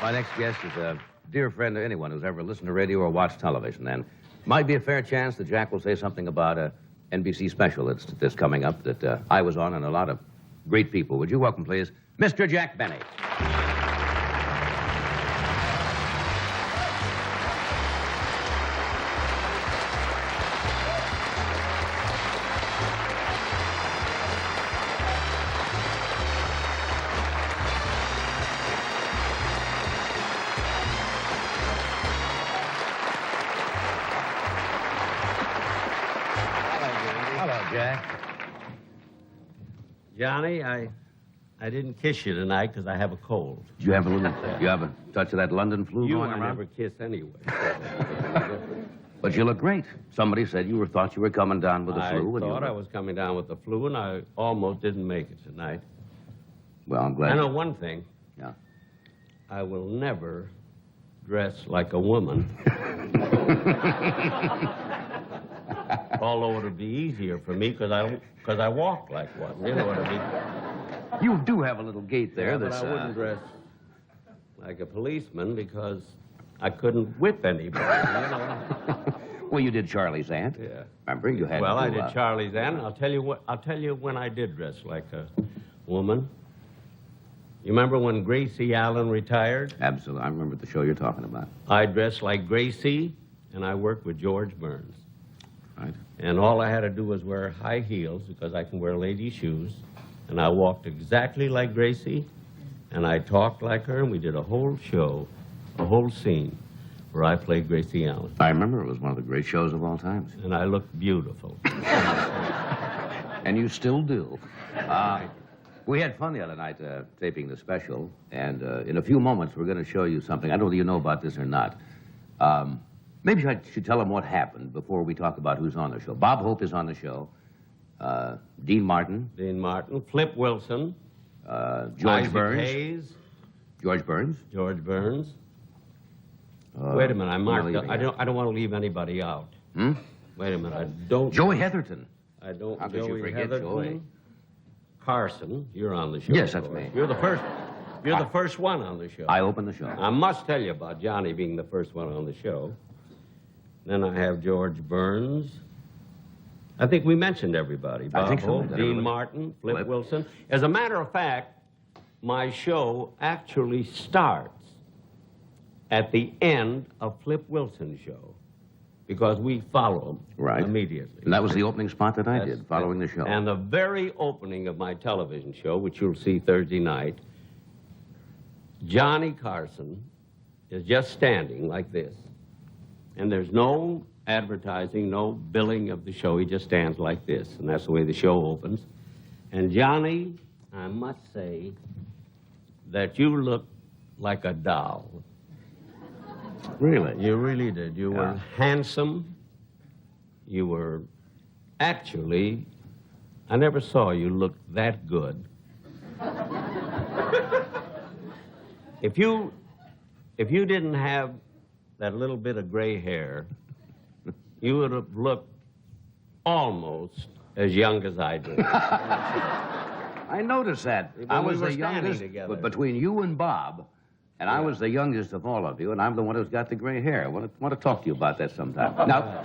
My next guest is a dear friend to anyone who's ever listened to radio or watched television. And might be a fair chance that Jack will say something about a NBC special that's coming up that I was on and a lot of great people. Would you welcome, please, Mr. Jack Benny. Jack. Johnny, I didn't kiss you tonight because I have a cold. Do you have a little, you have a touch of that London flu going around? You never kiss anyway. But you look great. Somebody said thought you were coming down with the flu. I thought I was coming down with the flu, and I almost didn't make it tonight. Well, I'm glad. I know one thing. Yeah. I will never dress like a woman. Although it'll be easier for me because I walk like one. You know what I mean? You do have a little gait there. Yeah, but I wouldn't dress like a policeman because I couldn't whip anybody. You know? Well, you did Charlie's aunt. Yeah. Remember, you had. Well, I did Charlie's aunt. I'll tell you when I did dress like a woman. You remember when Gracie Allen retired? Absolutely. I remember the show you're talking about. I dressed like Gracie, and I worked with George Burns. Right. And all I had to do was wear high heels because I can wear lady shoes. And I walked exactly like Gracie, and I talked like her, and we did a whole show, a whole scene, where I played Gracie Allen. I remember it was one of the great shows of all times. And I looked beautiful. And you still do. We had fun the other night taping the special, and in a few moments we're going to show you something. I don't know whether you know about this or not. Maybe I should tell them what happened before we talk about who's on the show. Bob Hope is on the show. Dean Martin. Dean Martin. Flip Wilson. George Isaac Burns. Hayes. George Burns. George Burns. Wait a minute, I marked up. I don't want to leave anybody out. Hmm? Wait a minute, I don't. Joey Heatherton. I don't. How could you forget Heatherton. Joey? Carson, you're on the show. Yes, that's me. You're the first. You're the first one on the show. I opened the show. I must tell you about Johnny being the first one on the show. Then I have George Burns. I think we mentioned everybody. Bob Hope, Dean Martin, Flip Wilson. As a matter of fact, my show actually starts at the end of Flip Wilson's show because we follow him immediately. And that was the opening spot that I did, following the show. And the very opening of my television show, which you'll see Thursday night, Johnny Carson is just standing like this. And there's no advertising, no billing of the show. He just stands like this, and that's the way the show opens. And Johnny, I must say that you look like a doll. Really? You really did. You were handsome. You were actually, I never saw you look that good. If you didn't have that little bit of gray hair, you would have looked almost as young as I do. I noticed that. I was the youngest between you and Bob, and I was the youngest of all of you, and I'm the one who's got the gray hair. I want to talk to you about that sometime. Now,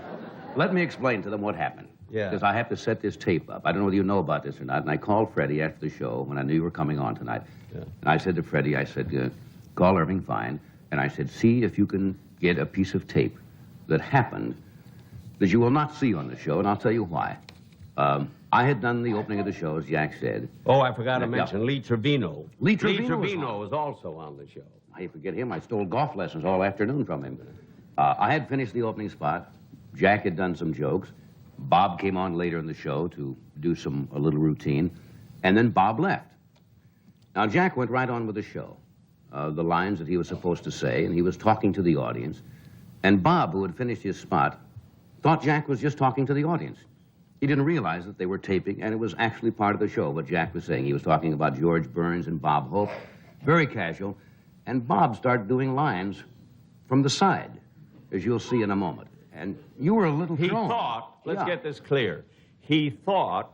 let me explain to them what happened. Yeah. Because I have to set this tape up. I don't know whether you know about this or not, and I called Freddie after the show when I knew you were coming on tonight. Yeah. And I said to Freddie, I said, call Irving Fine, and I said, see if you can get a piece of tape that happened that you will not see on the show, and I'll tell you why. I had done the opening of the show, as Jack said. Oh, I forgot to mention Lee Trevino. Lee Trevino was also on the show. I forget him. I stole golf lessons all afternoon from him. I had finished the opening spot. Jack had done some jokes. Bob came on later in the show to do a little routine, and then Bob left. Now, Jack went right on with the show, the lines that he was supposed to say, and he was talking to the audience. And Bob, who had finished his spot, thought Jack was just talking to the audience. He didn't realize that they were taping, and it was actually part of the show, what Jack was saying. He was talking about George Burns and Bob Hope, very casual, and Bob started doing lines from the side, as you'll see in a moment. And you were a little thrown. He thought, let's get this clear, he thought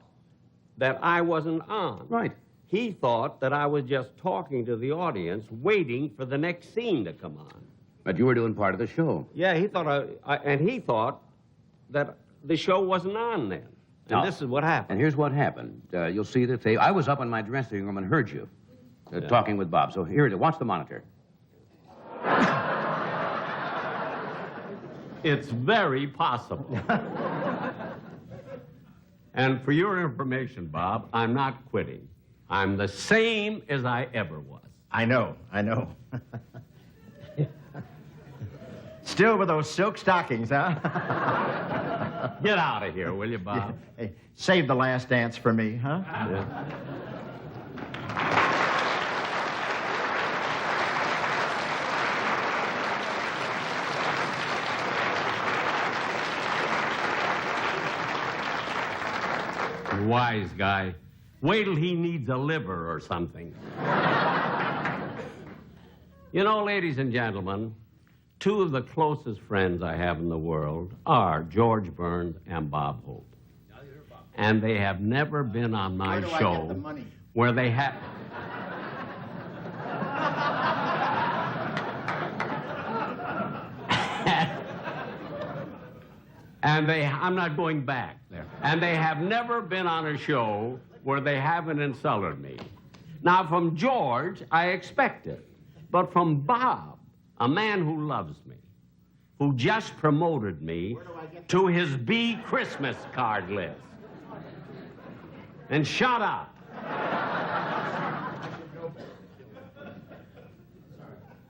that I wasn't on. Right. he thought that I was just talking to the audience, waiting for the next scene to come on. But you were doing part of the show. Yeah, he thought and he thought that the show wasn't on then. And this is what happened. And here's what happened. You'll see the tape. I was up in my dressing room and heard you talking with Bob. So here it is. Watch the monitor. It's very possible. And for your information, Bob, I'm not quitting. I'm the same as I ever was. I know. Still with those silk stockings, huh? Get out of here, will you, Bob? Hey, save the last dance for me, huh? Yeah. Wise guy. Wait till he needs a liver or something. You know, ladies and gentlemen, two of the closest friends I have in the world are George Burns and Bob Hope. And they have never been on my show I get the money? where they have... I'm not going back there. And they have never been on a show where they haven't insulted me. Now, from George, I expect it. But from Bob, a man who loves me, who just promoted me to his B Christmas card list. And shut up.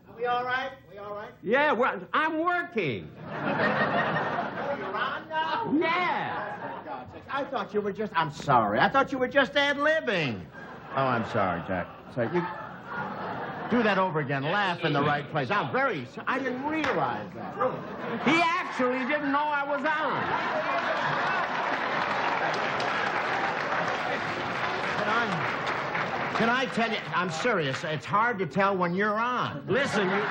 Are we all right? Yeah, I'm working. You're on now? Yeah. I thought you were just... I'm sorry. I thought you were just ad-libbing. Oh, I'm sorry, Jack. So you... Do that over again. Laugh in the right place. I'm very... I didn't realize that. He actually didn't know I was on. Can I tell you... I'm serious. It's hard to tell when you're on. Listen, you...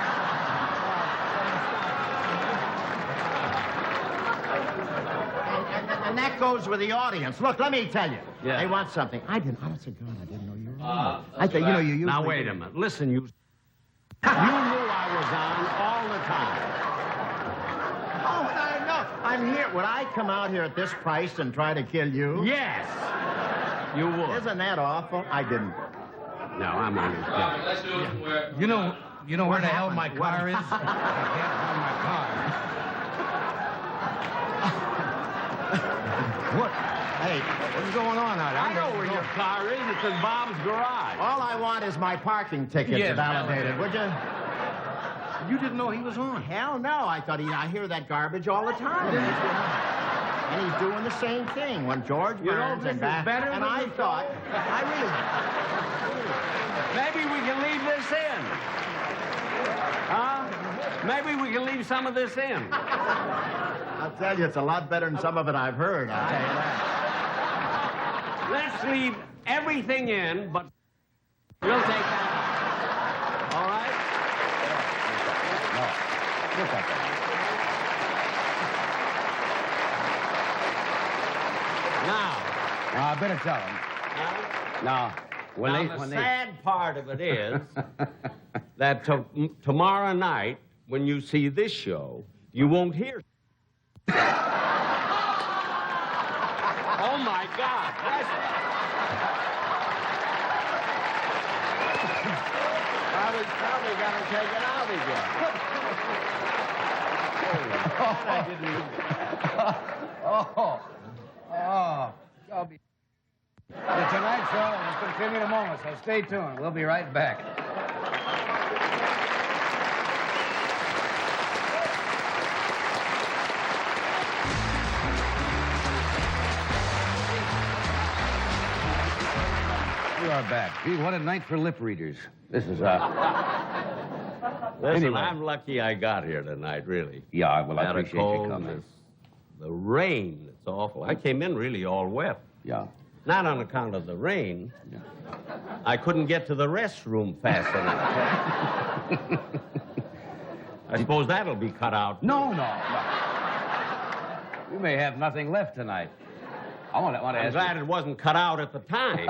And that goes with the audience. Look, let me tell you. Yeah. They want something. Honest to God, I didn't know you were on. I thought, you usually... Now, wait a minute. Listen, you knew I was on all the time. Oh, I know. I'm here. Would I come out here at this price and try to kill you? Yes, you would. Isn't that awful? I didn't. No, I'm only kidding. Let's do it where... You know where the hell my car is? I can't find my car. What? Hey, what's going on out there? I know where your car is. It's in Bob's garage. All I want is my parking ticket Yes, validated, would you? You didn't know he was on. Hell no. I hear that garbage all the time. And he's doing the same thing when George Burns and back. And I thought, Maybe we can leave this in. Huh? Maybe we can leave some of this in. I'll tell you, it's a lot better than some of it I've heard. I'll tell you that. Let's leave everything in, but we'll take that out. All right? No. Look at that. Now, I better tell him. Now, the sad part of it is that tomorrow night, when you see this show, you won't hear. Oh, my God. I was probably going to take it out again. I'll be... The Tonight Show will continue in a moment, so stay tuned. We'll be right back. We are back. Gee, what a night for lip readers. This is, Listen, Anyway. I'm lucky I got here tonight, really. Yeah, well, I Had a appreciate you cold, coming. The rain, it's awful. I came in really all wet. Yeah. Not on account of the rain. Yeah. I couldn't get to the restroom fast enough. I suppose that'll be cut out. No. We may have nothing left tonight. I want to I'm ask glad you. it wasn't cut out at the time.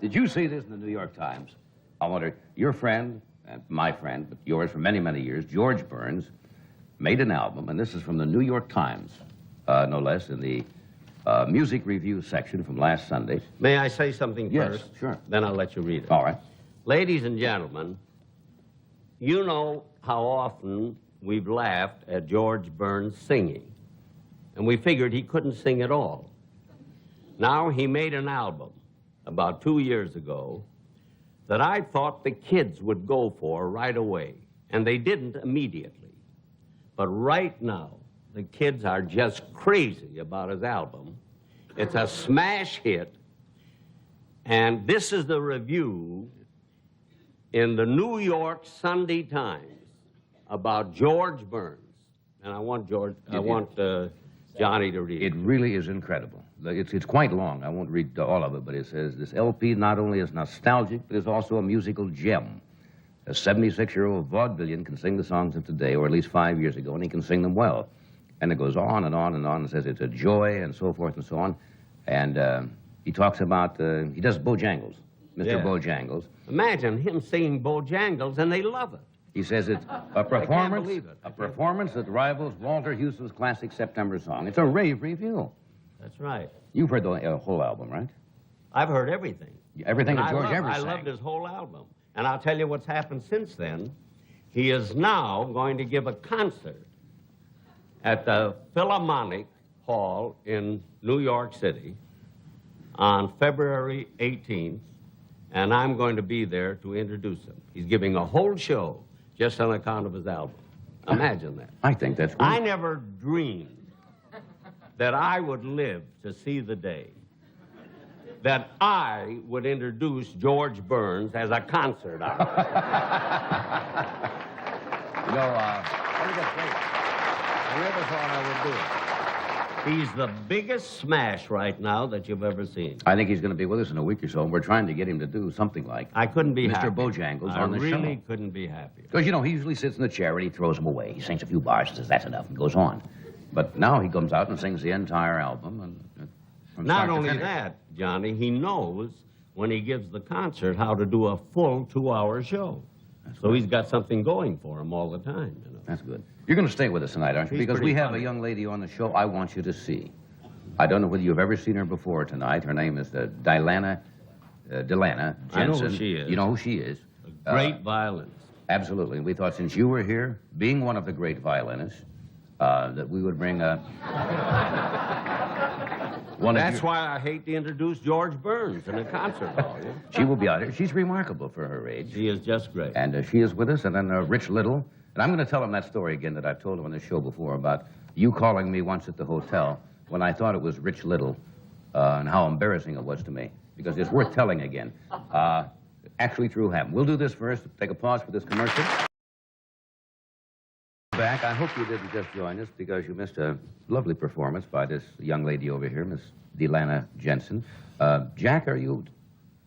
Did you see this in the New York Times? I wonder, your friend, my friend, but yours for many, many years, George Burns, made an album, and this is from the New York Times, no less, in the music review section from last Sunday. May I say something first? Yes, sure. Then I'll let you read it. All right. Ladies and gentlemen, you know how often we've laughed at George Burns singing, and we figured he couldn't sing at all. Now he made an album about 2 years ago that I thought the kids would go for right away, and they didn't immediately. But right now, the kids are just crazy about his album. It's a smash hit, and this is the review in the New York Sunday Times about George Burns. And I want Johnny to read it. It really is incredible. It's quite long. I won't read all of it, but it says, this LP not only is nostalgic, but is also a musical gem. A 76-year-old vaudevillian can sing the songs of today, or at least 5 years ago, and he can sing them well. And it goes on and on and on, and says it's a joy, and so forth and so on. And he talks about, he does Bojangles, Mr. Bojangles. Imagine him singing Bojangles, and they love it. He says it's a performance that rivals Walter Houston's classic September song. It's a rave review. That's right. You've heard the whole album, right? I've heard everything. Everything that George ever sang. I loved his whole album. And I'll tell you what's happened since then. He is now going to give a concert at the Philharmonic Hall in New York City on February 18th, and I'm going to be there to introduce him. He's giving a whole show just on account of his album. Imagine that. I think that's great. I never dreamed that I would live to see the day that I would introduce George Burns as a concert artist. You know, I never thought I would do it. He's the biggest smash right now that you've ever seen. I think he's going to be with us in a week or so, and we're trying to get him to do something like I couldn't be happy. Mr. Bojangles on the show. I really couldn't be happier. Because, you know, he usually sits in the chair and he throws them away. He sings a few bars and says, that's enough, and goes on. But now he comes out and sings the entire album. And from Not start to only finish. that, Johnny, he knows when he gives the concert how to do a full 2-hour show. So he's got something going for him all the time, you know. That's good. You're going to stay with us tonight, aren't you? He's Because pretty we have funny. a young lady on the show I want you to see. I don't know whether you've ever seen her before tonight. Her name is Delana Jensen. I know who she is. You know who she is. A great violinist. Absolutely. And we thought since you were here, being one of the great violinists, that we would bring one of That's your... why I hate to introduce George Burns in a concert hall. Yeah? She will be out here. She's remarkable for her age. She is just great. And she is with us. And then Rich Little. And I'm going to tell him that story again that I've told him on the show before about you calling me once at the hotel when I thought it was Rich Little and how embarrassing it was to me. Because it's worth telling again. Actually through him. We'll do this first. Take a pause for this commercial. Back. I hope you didn't just join us because you missed a lovely performance by this young lady over here, Miss Delana Jensen. Jack, are you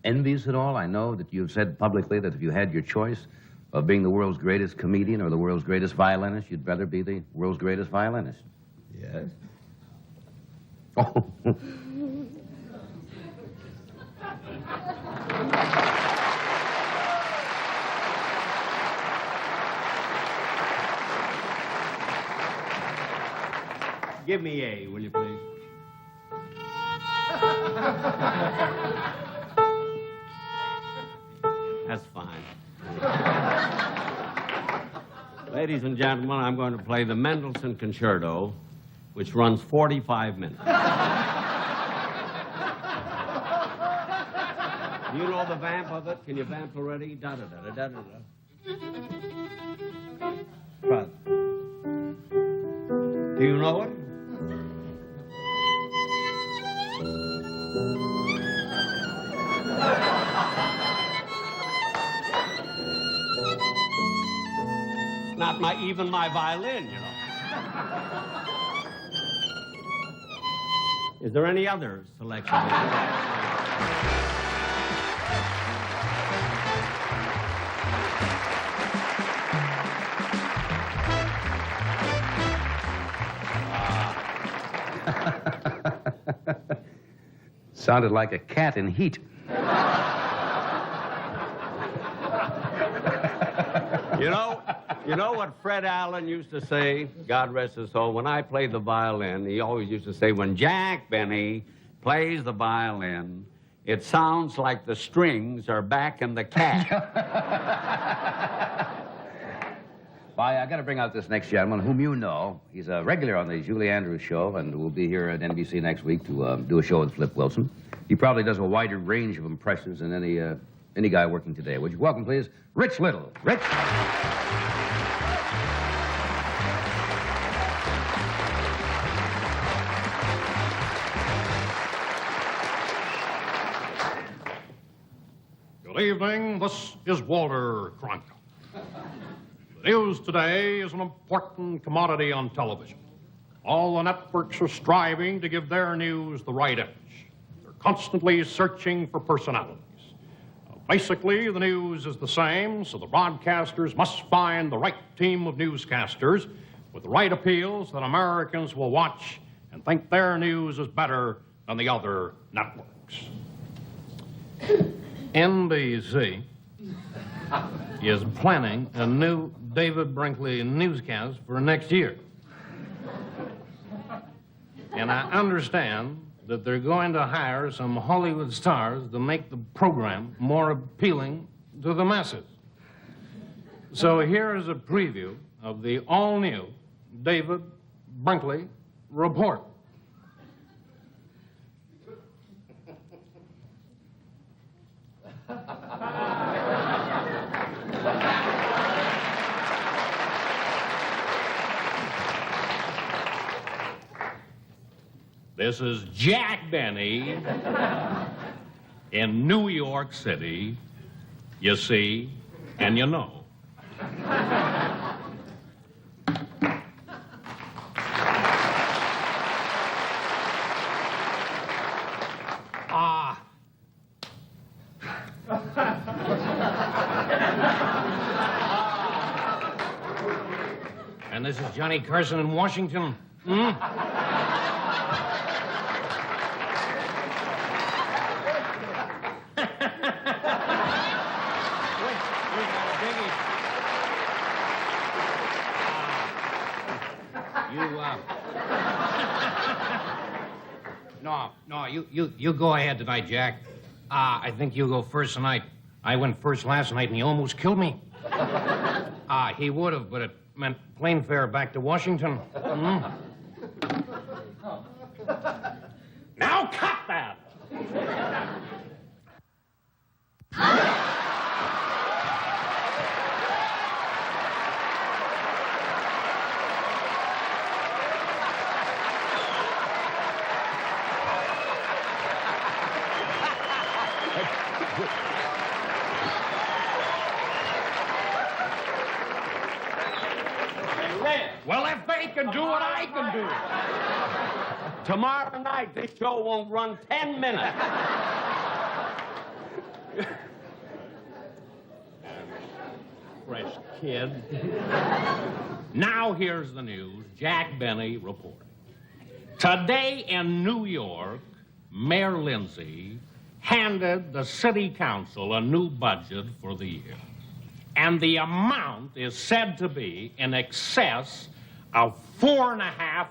envious at all? I know that you've said publicly that if you had your choice of being the world's greatest comedian or the world's greatest violinist, you'd rather be the world's greatest violinist. Yes. Oh. Give me A, will you please? That's fine. Ladies and gentlemen, I'm going to play the Mendelssohn Concerto, which runs 45 minutes. You know the vamp of it? Can you vamp already? Da-da-da-da-da-da. Try it. Do you know it? Not even my violin, you know. Is there any other selection? Sounded like a cat in heat. You know what Fred Allen used to say, God rest his soul, when I played the violin, he always used to say, when Jack Benny plays the violin, it sounds like the strings are back in the cat. Why, I got to bring out this next gentleman whom you know. He's a regular on the Julie Andrews show, and will be here at NBC next week to do a show with Flip Wilson. He probably does a wider range of impressions than any guy working today. Would you welcome, please, Rich Little. Rich. Good evening. This is Walter Cronkite. The news today is an important commodity on television. All the networks are striving to give their news the right edge. They're constantly searching for personalities. Basically, the news is the same, so the broadcasters must find the right team of newscasters with the right appeals that Americans will watch and think their news is better than the other networks. NBC is planning a new David Brinkley newscast for next year. And I understand that they're going to hire some Hollywood stars to make the program more appealing to the masses. So here is a preview of the all-new David Brinkley Report. This is Jack Benny in New York City. You see, and you know. And this is Johnny Carson in Washington. You go ahead tonight, Jack. I think you go first tonight. I went first last night, and he almost killed me. He would have, but it meant plane fare back to Washington. Now cut that! Well, if they can do it, I can do it. Tomorrow night, this show won't run 10 minutes. Fresh kid. Now here's the news. Jack Benny reporting. Today in New York, Mayor Lindsay handed the city council a new budget for the year. And the amount is said to be in excess of $4.5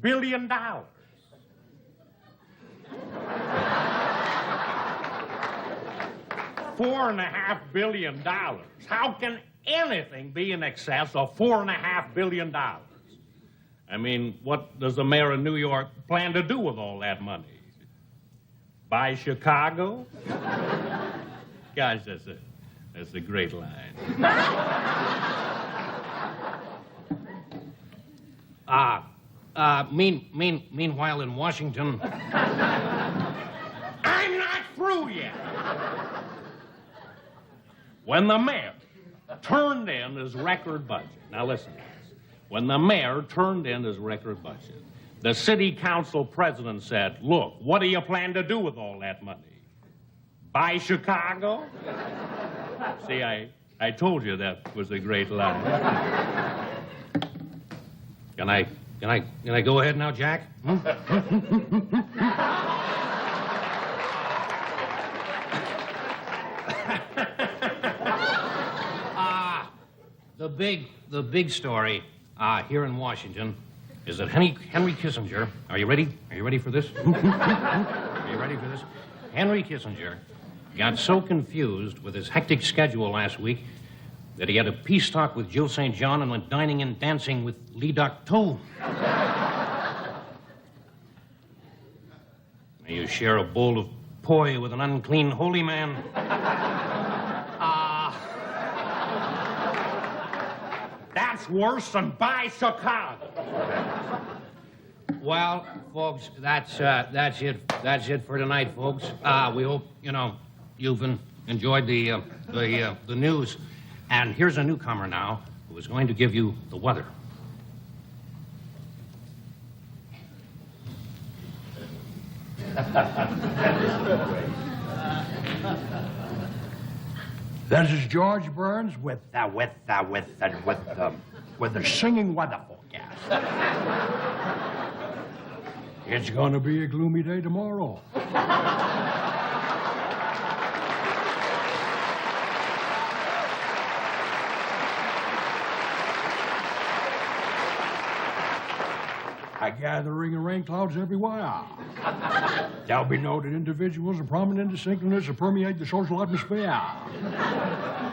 billion. $4.5 billion. How can anything be in excess of $4.5 billion? I mean, what does the mayor of New York plan to do with all that money? Buy Chicago? Gosh, that's a great line. Meanwhile in Washington... I'm not through yet. When the mayor turned in his record budget, now listen to this. When the mayor turned in his record budget, the city council president said, look, what do you plan to do with all that money? Buy Chicago? See, I told you that was a great line. Can I go ahead now, Jack? the big story here in Washington is that Henry Kissinger, are you ready? Are you ready for this? Are you ready for this? Henry Kissinger got so confused with his hectic schedule last week that he had a peace talk with Jill St. John and went dining and dancing with Lee Docteau. May you share a bowl of poi with an unclean holy man? That's worse than buy Chicago. Well, folks, that's it. That's it for tonight, folks. We hope you've enjoyed the news. And here's a newcomer now who is going to give you the weather. This is George Burns with the singing weather forecast. It's going to be a gloomy day tomorrow. A gathering of rain clouds everywhere. There'll be noted individuals of prominent distinctiveness to permeate the social atmosphere.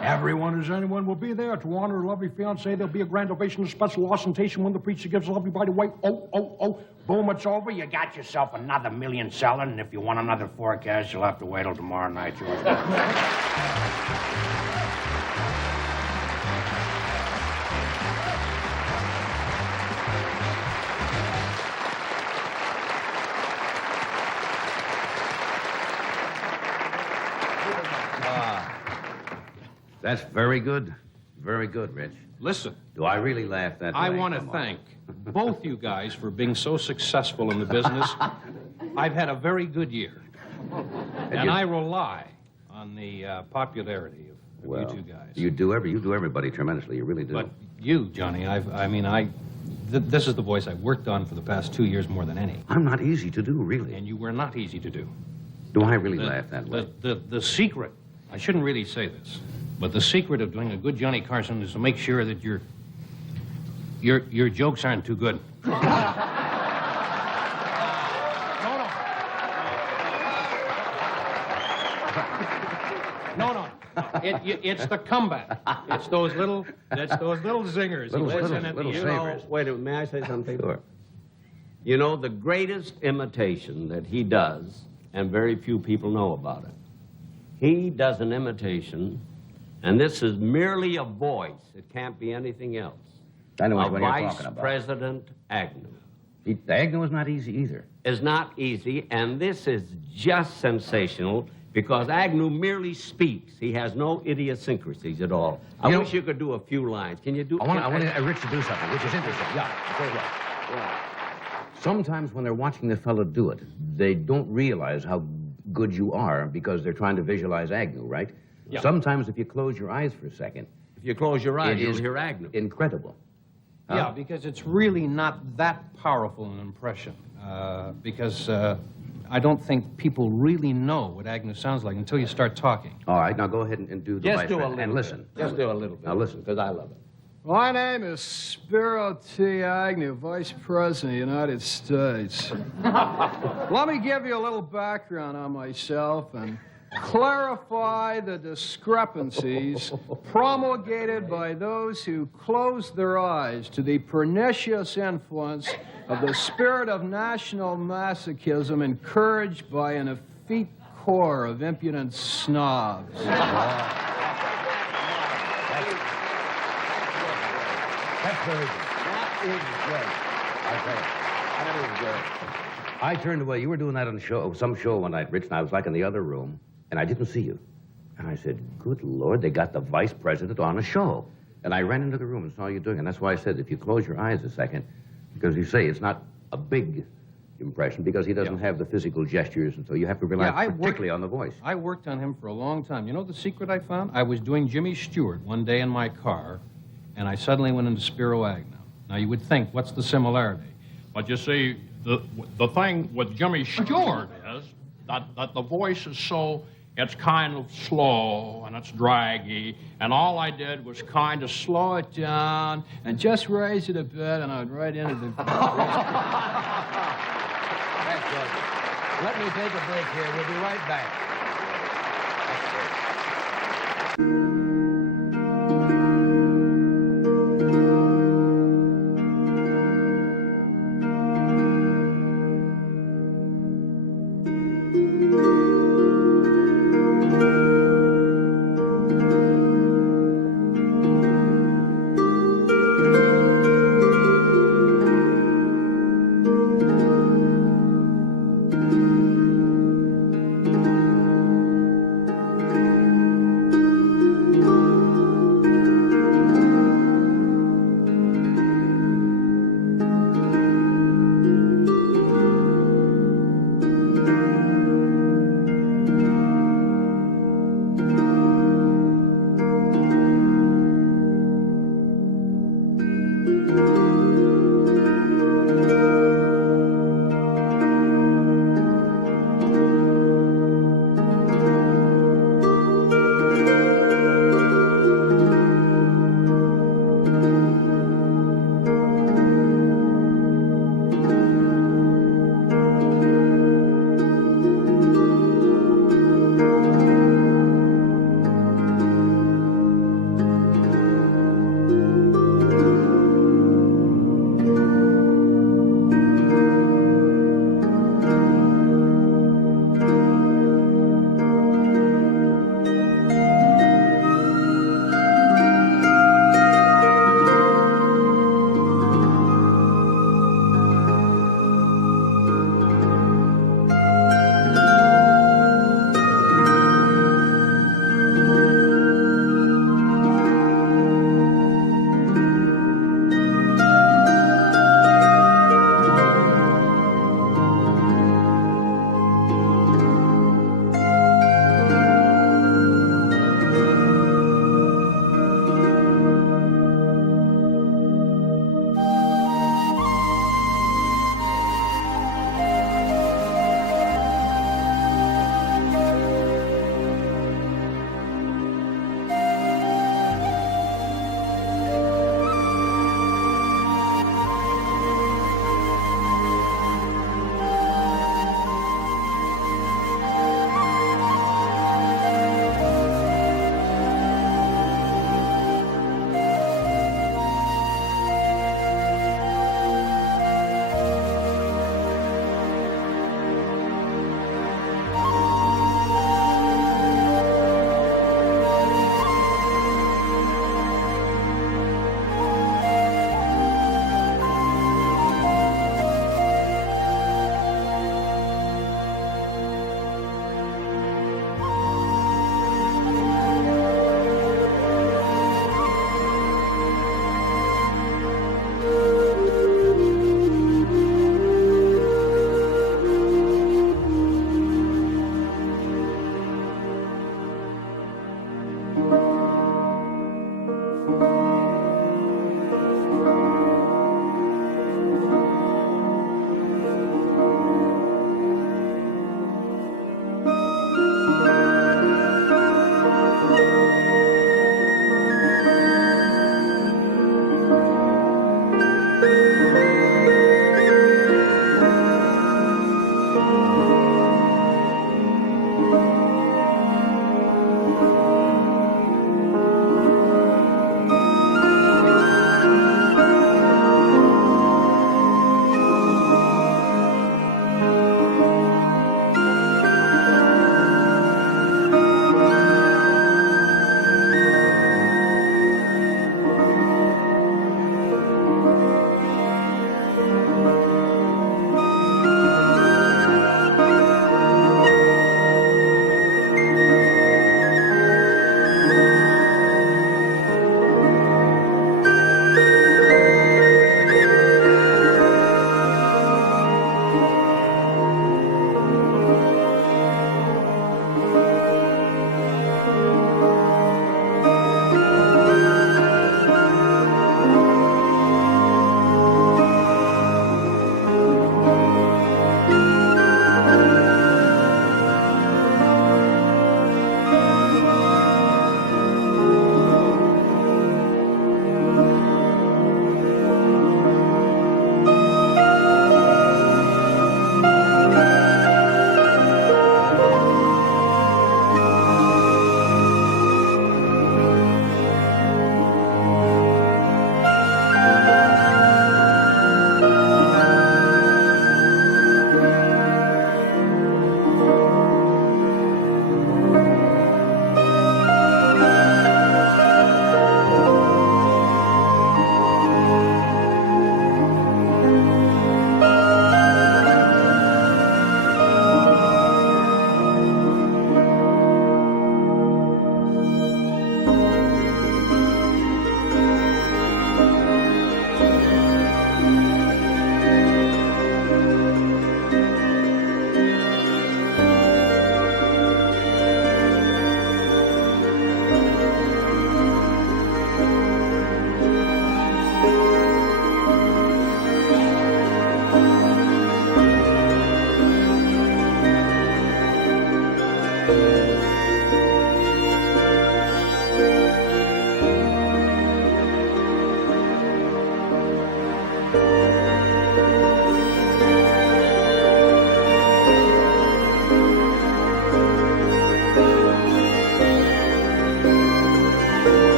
Everyone as anyone will be there to honor a lovely fiancé. There'll be a grand ovation, a special ostentation when the preacher gives a lovely by the way. Oh. Boom, it's over. You got yourself another million selling, and if you want another forecast, you'll have to wait till tomorrow night, George. That's very good. Very good, Rich. Listen, Do I really laugh that way? I want to Come on. thank both you guys for being so successful in the business. I've had a very good year. And I rely on the popularity of Well, you two guys. You do everybody tremendously. You really do. But you, Johnny, this is the voice I've worked on for the past 2 years more than any. I'm not easy to do, really. And you were not easy to do. Do I really laugh that way? The secret, I shouldn't really say this, but the secret of doing a good Johnny Carson is to make sure that your jokes aren't too good. No. It's the comeback. It's those little zingers. Little Listen at the little end. savers. Wait a minute, may I say something? Sure. You know, the greatest imitation that he does, and very few people know about it, he does an imitation, and this is merely a voice. It can't be anything else. I know Of what you're Vice talking about. President Agnew. Agnew is not easy either. Is not easy, and this is just sensational because Agnew merely speaks. He has no idiosyncrasies at all. I wish you could do a few lines. Can you do? I want Rich to do something, which is interesting. Yeah, very well. Yeah. Sometimes when they're watching the fellow do it, they don't realize how good you are because they're trying to visualize Agnew, right? Yeah. Sometimes if you close your eyes for a second, If you close your eyes, it you'll is hear Agnew. incredible. Yeah, because it's really not that powerful an impression. Because I don't think people really know what Agnew sounds like until you start talking. All right, now go ahead and do the Just vice do a president. little And bit. listen. Just do a little bit. Now listen. Because I love it. My name is Spiro T. Agnew, Vice President of the United States. Let me give you a little background on myself and clarify the discrepancies promulgated by those who close their eyes to the pernicious influence of the spirit of national masochism encouraged by an effete corps of impudent snobs. That's very good. That is good. I turned away. You were doing that on some show one night, Rich, and I was like in the other room, and I didn't see you. And I said, good Lord, they got the vice president on a show. And I ran into the room and saw you doing it. And that's why I said, if you close your eyes a second, because you say it's not a big impression because he doesn't have the physical gestures, and so you have to rely particularly on the voice. I worked on him for a long time. You know the secret I found? I was doing Jimmy Stewart one day in my car, and I suddenly went into Spiro Agnew. Now, you would think, what's the similarity? But you see, the thing with Jimmy Stewart is that the voice is so it's kind of slow and it's draggy, and all I did was kind of Slow it down and just raise it a bit, and I'd right into the... Thanks, George. Let me take a break here. We'll be right back.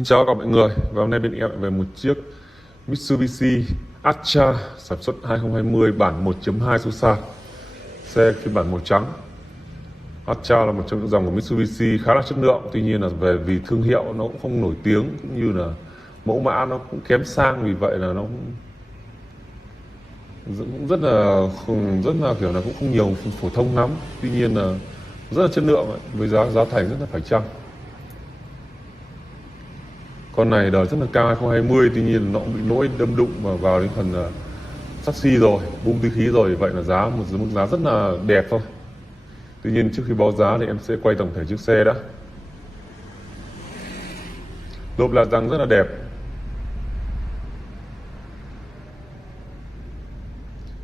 Xin chào các mọi người, và hôm nay bên em về một chiếc Mitsubishi Atra sản xuất 2020 bản 1.2 số sàn, xe phiên bản màu trắng. Atra là một trong những dòng của Mitsubishi khá là chất lượng, tuy nhiên là vì thương hiệu nó cũng không nổi tiếng, cũng như là mẫu mã nó cũng kém sang, vì vậy là nó cũng rất là kiểu là cũng không nhiều phổ thông lắm, tuy nhiên là rất là chất lượng với giá thành rất là phải chăng. Con này đời rất là cao 2020, tuy nhiên nó cũng bị lỗi đâm đụng vào đến phần chassis rồi, bung túi khí rồi, vậy là một mức giá rất là đẹp thôi. Tuy nhiên trước khi báo giá thì em sẽ quay tổng thể chiếc xe đã. Lốp la răng rất là đẹp.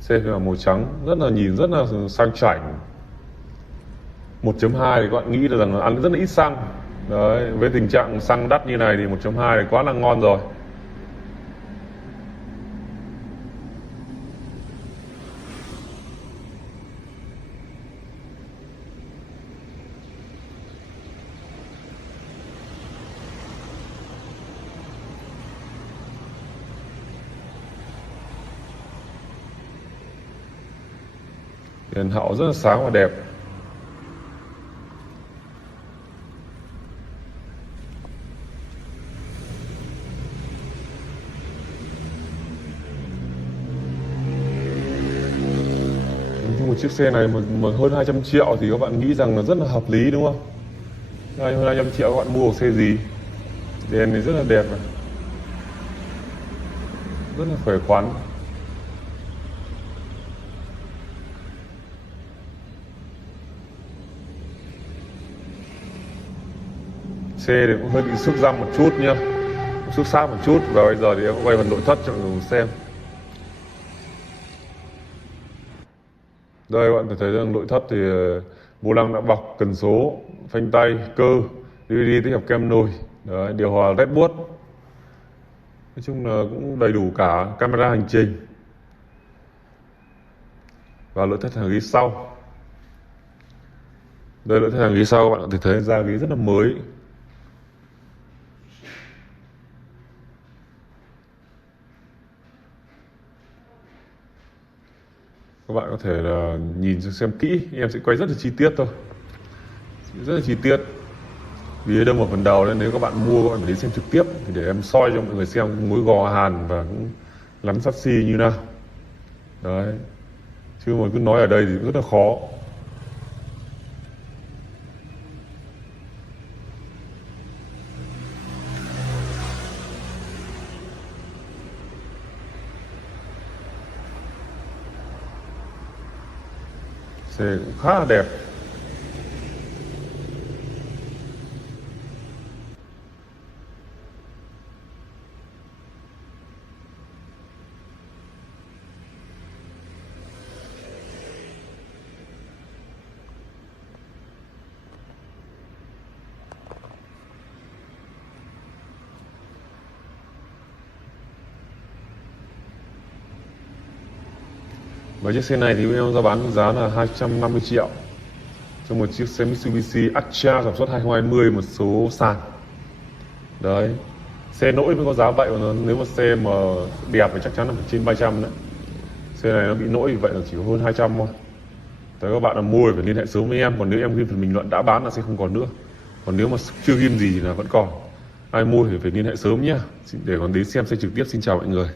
Xe là màu trắng, nhìn rất là sang chảnh. 1.2 thì các bạn nghĩ là rằng là ăn rất là ít xăng. Đấy, với tình trạng xăng đắt như này thì 1.2 thì quá là ngon rồi. Đèn hậu rất là sáng và đẹp. Một chiếc xe này mà hơn 200 triệu thì các bạn nghĩ rằng là rất là hợp lý đúng không? Hơn 200 triệu các bạn mua một xe gì? Đèn này rất là đẹp này, rất là khỏe khoắn. Xe thì cũng hơi bị xước răm một chút nhá, xước xác một chút, và bây giờ thì em quay phần nội thất cho mọi người xem. Đây các bạn phải thấy rằng nội thất thì vô lăng đã bọc, cần số, phanh tay, cơ, DVD tích hợp kem nồi, đấy, điều hòa led buốt. Nói chung là cũng đầy đủ cả, camera hành trình. Và nội thất hàng ghế sau. Đây nội thất hàng ghế sau, các bạn có thể thấy da ghế rất là mới. Các bạn có thể là nhìn xem kỹ, em sẽ quay rất là chi tiết thôi, rất là chi tiết. Vì đây một phần đầu nên nếu các bạn mua các bạn phải đến xem trực tiếp thì để em soi cho mọi người xem mối gò hàn và cũng lắm chassis như nào. Đấy, chứ mà cứ nói ở đây thì rất là khó. Xe cũng khá là đẹp. Và chiếc xe này thì em ra bán giá là 250 triệu cho một chiếc xe Mitsubishi Atra sản xuất 2020 một số sàn. Đấy, xe nỗi mới có giá vậy, còn nếu mà xe mà đẹp thì chắc chắn là phải trên 300 đấy. Xe này nó bị nỗi vì vậy là chỉ có hơn 200 thôi. Đấy, các bạn là mua phải liên hệ sớm với em, còn nếu em ghi phần bình luận đã bán là sẽ không còn nữa. Còn nếu mà chưa ghim gì là vẫn còn. Ai mua thì phải liên hệ sớm nhé, để còn đến xem xe trực tiếp. Xin chào mọi người.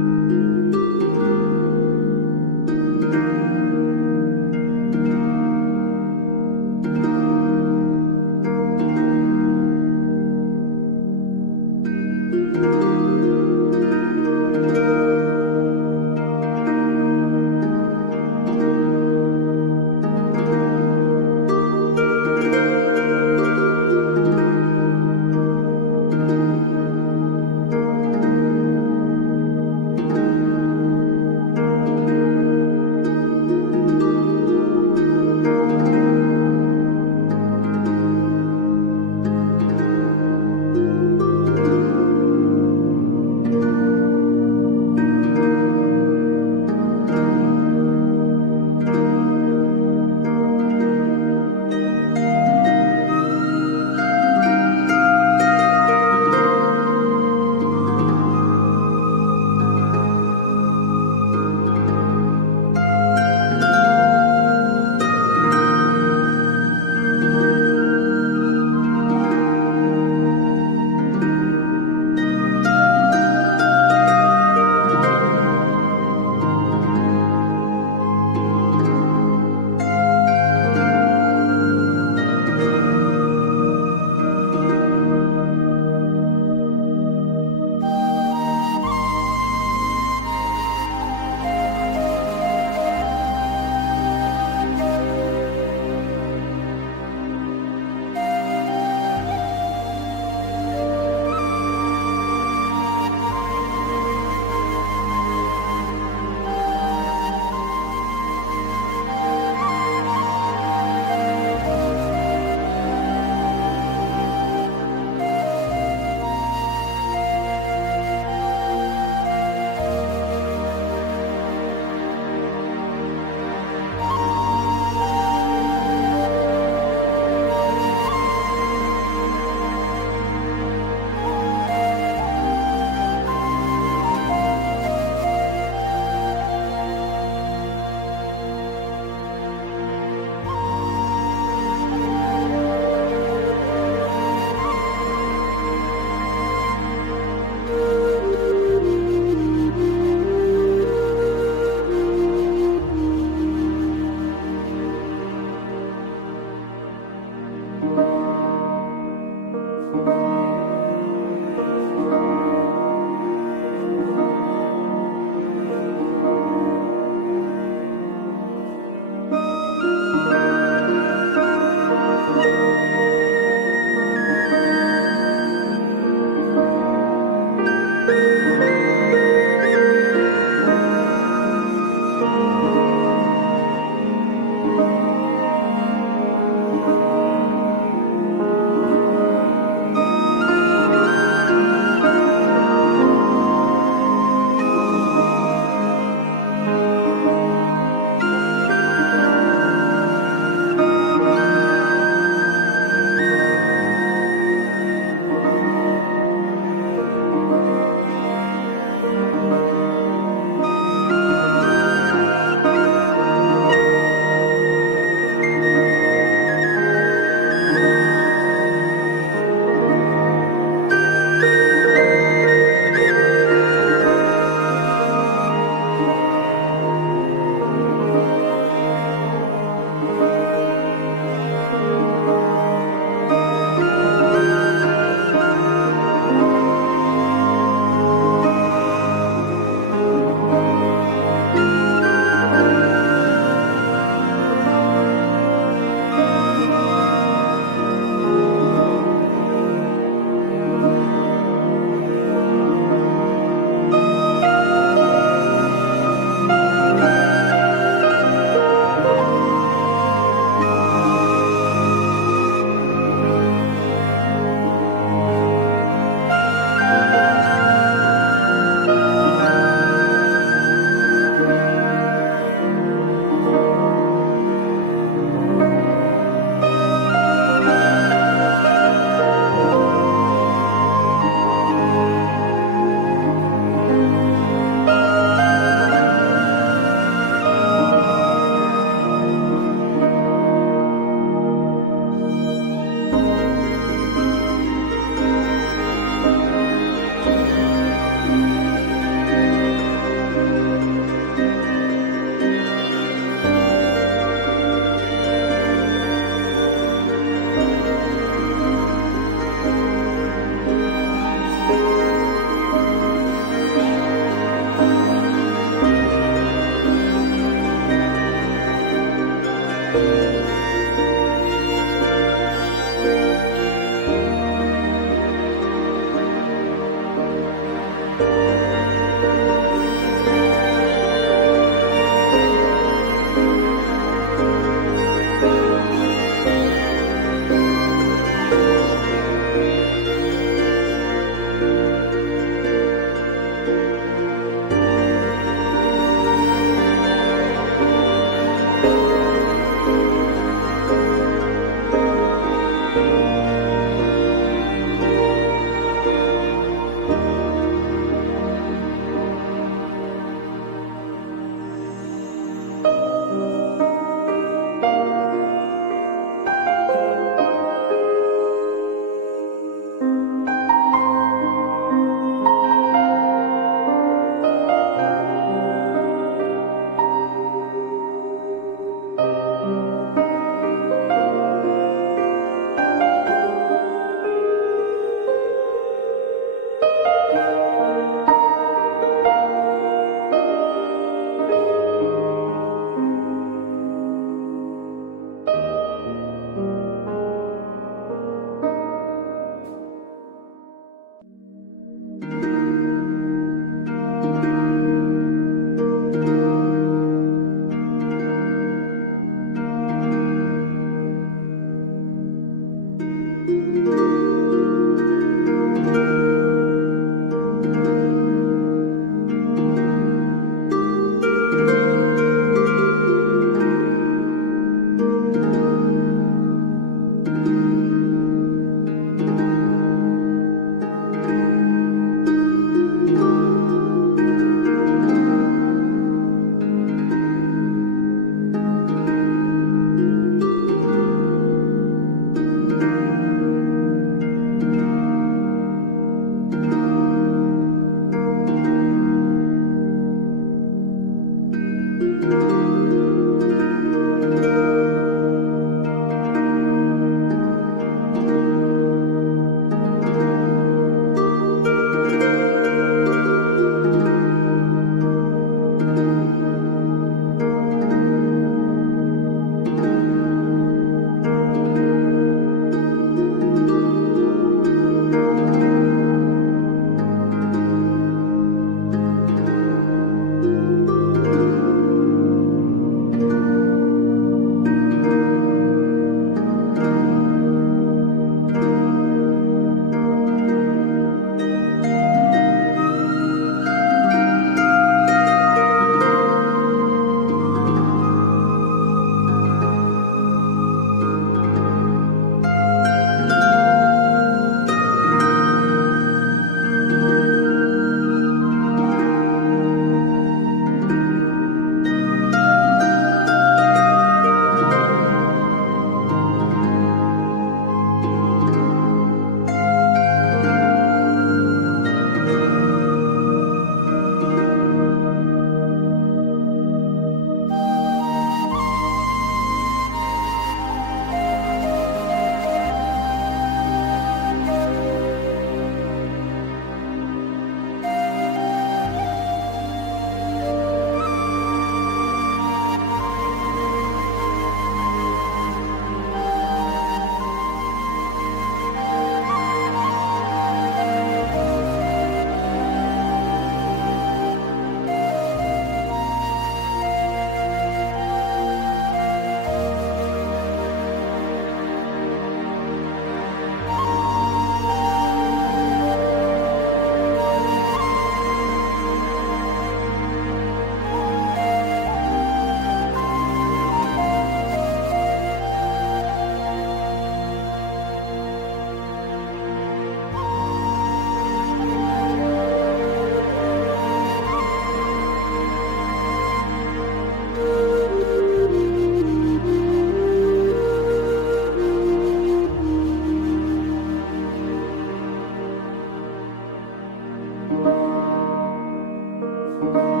Thank you.